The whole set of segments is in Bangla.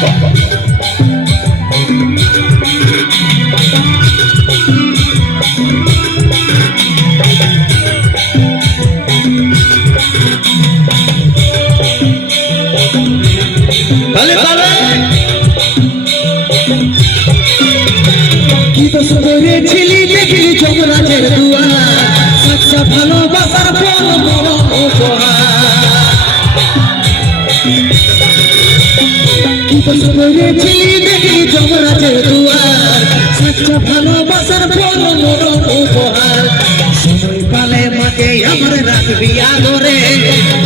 কি তো করেছিলি দেখলি যমরাজের দুয়া সচ্চা ভালোবাসার ফল মরণ উপহার কি তো করেছিলি দেখলি যমরাজের দুয়া সচ্চা ভালোবাসার ফল মরণ উপহার সময় পালে মাকে আমার রাখবি আদরে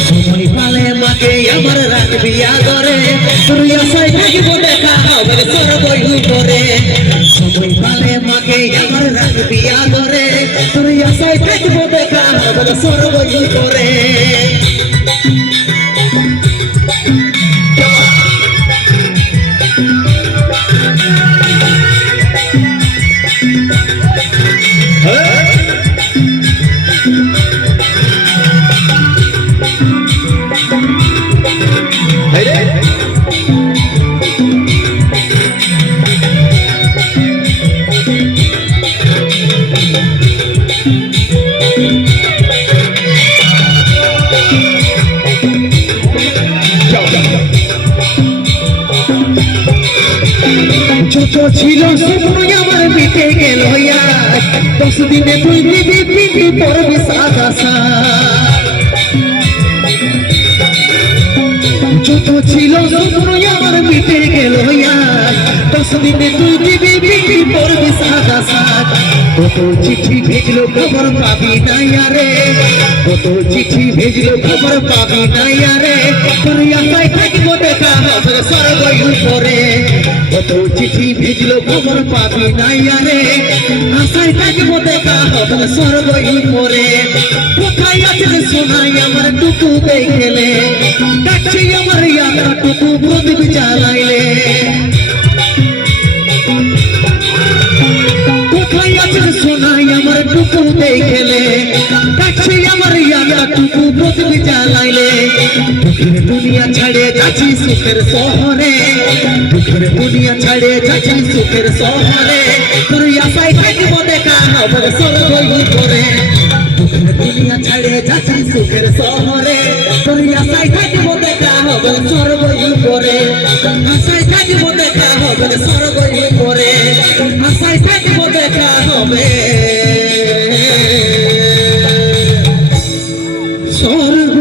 সময় পালে মাকে আমার রাখবি আদরে তোর আশায় থাকিব দেখা হবে সর্বই করে সময় পালে মাকে আমার রাখবি আদরে তোর আশায় থাকিব দেখা হবে সর্বই করে ছোট ছিল স্বপ্ন আমার মিটে গেল 10 দিনে তুই দিবি পিটি পড়বি সাদা ছোট ছিল স্বপ্ন আমার মিটে গেল 10 দিনে তুই দিবি পিটি পড়বি সাদা কত চিঠি ভেজলো খবর পাবি না রে কত চিঠি ভেজলো খবর পাবি না রে তোর আশায় থাকিব দেখা হবে সর্বই উপরে কত চিঠি ভেজলো খবর পাবি না রে আশায় থাকিব দেখা হবে সর্বই উপরে কোথায় আছে সোনাই আমার টুকু দেখলে ডাকছে আমার ইয়াদা টুকু প্রদীপ জ্বালাইলে সোনাই আমার টুকু দেখলে ডাকছে আমার ইয়াদা টুকু প্রদীপ জ্বালাইলে দুঃখের দুনিয়া ছাড়ে যাচ্ছি সুখের শহরে দুঃখের দুনিয়া ছাড়ে যাচ্ছি সুখের শহরে তোর আশায় থাকিব দেখা হবে সর্বই করে দুঃখের দুনিয়া ছাড়ে যাচ্ছি সুখের শহরে তোর আশায় থাকিব দেখা হবে সর্বই করে আশায় থাকিব দেখা হবে সর্বই করে আশায় থাকিব দেখা হবে স্বর্গ